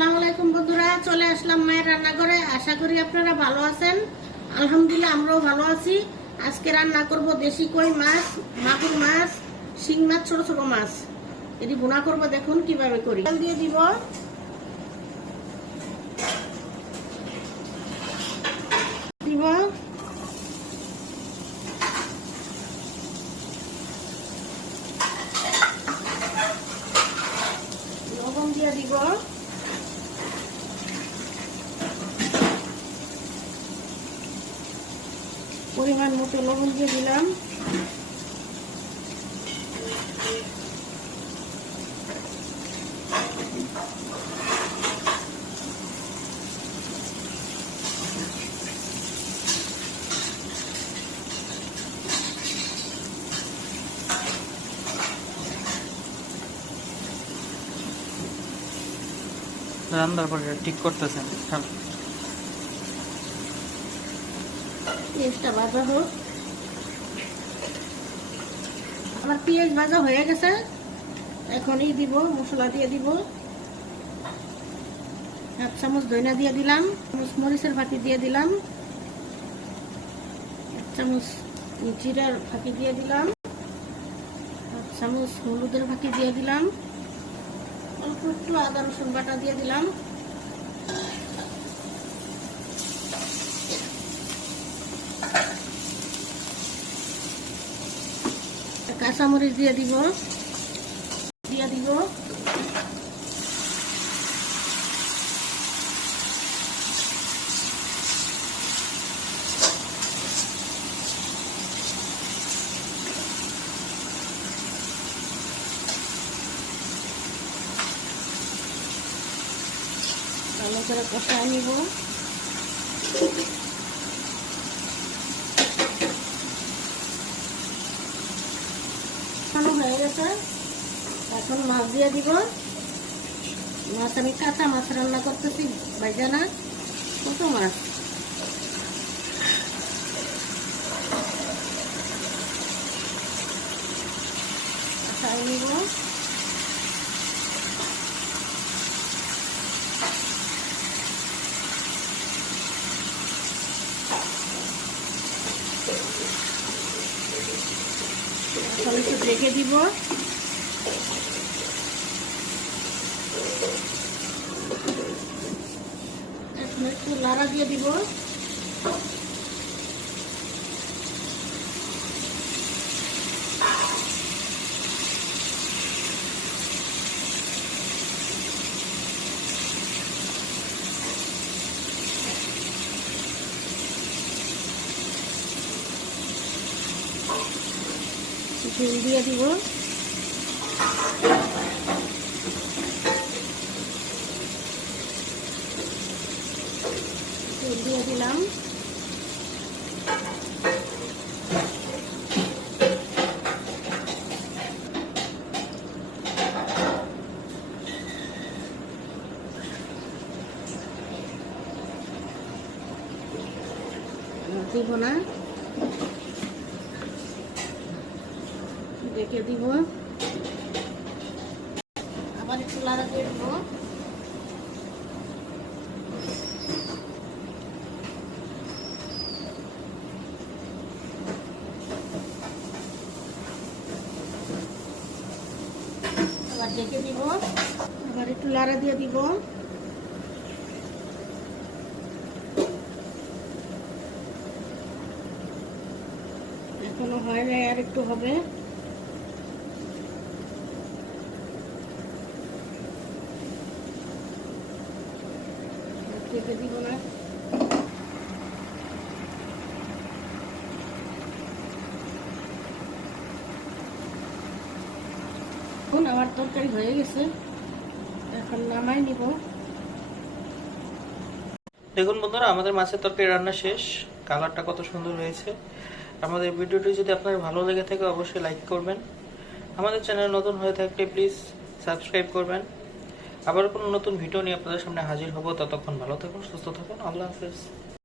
আসসালামু আলাইকুম বন্ধুরা, চলে আসলাম মায়ের রান্নাঘরে। আশা করি আপনারা ভালো আছেন। আলহামদুলিল্লাহ আমরাও ভালো আছি। আজকে রান্না করব দেশি কই মাছ, মাগুর মাছ, শিং মাছ, ছোট ছোট মাছ। এটি ভুনা করব, দেখুন কিভাবে করি। তেল দিয়ে দিব, লবণ দিয়ে দিব, পরিমাণ মতো লবণ দিয়ে দিলাম। রান্নার পরে ঠিক করতেছেন। পেঁয়াজটা ভাজা হোক। আমার পেঁয়াজ ভাজা হয়ে গেছে, এখনই দিব মশলা দিয়ে দিব। 1 চামচ ধনিয়া দিয়ে দিলাম, মরিচের ফাঁকি দিয়ে দিলাম, 1 চামচ জিরার ফাঁকি দিয়ে দিলাম, 1 চামচ হলুদের ফাঁকি দিয়ে দিলাম, অল্প একটু আদা রসুন বাটা দিয়ে দিলাম, কাঁচামরিচ দিয়ে দিব, ভালো করে কষায় নিব। হয়ে গেছে, এখন মাছ দিয়ে দিব। মাছ আমি কাঁচা মাছ রান্না করতেছি, ভাজা না, কত মাছ। কষায় নিব। এখন একটু ঢেকে দিব। এখন একটু নাড়া দিয়ে দিব। তেল দিয়ে দিব, তেল দিয়ে দিলাম। দিব না, রেখে দিব। আবার একটু লাড়া দিয়ে দিব। আবার ঢেকে দিব, আবার একটু লাড়া দিয়ে দিব। এখনো হয় না, আর একটু হবে। রেখে দিব না। এখন আমার তরকারি হয়ে গেছে, এখন নামাই নিব। দেখুন বন্ধুরা, আমাদের মাছের তরকারি রান্না শেষ। কালারটা কত সুন্দর হয়েছে। আমাদের ভিডিওটি যদি আপনার ভালো লেগে থাকে অবশ্যই লাইক করবেন। আমাদের চ্যানেল নতুন হয়ে থাকলে প্লিজ সাবস্ক্রাইব করবেন। আবার কোনো নতুন ভিডিও নিয়ে আপনাদের সামনে হাজির হব। ততক্ষণ ভালো থাকুন, সুস্থ থাকুন। আল্লাহ হাফেজ।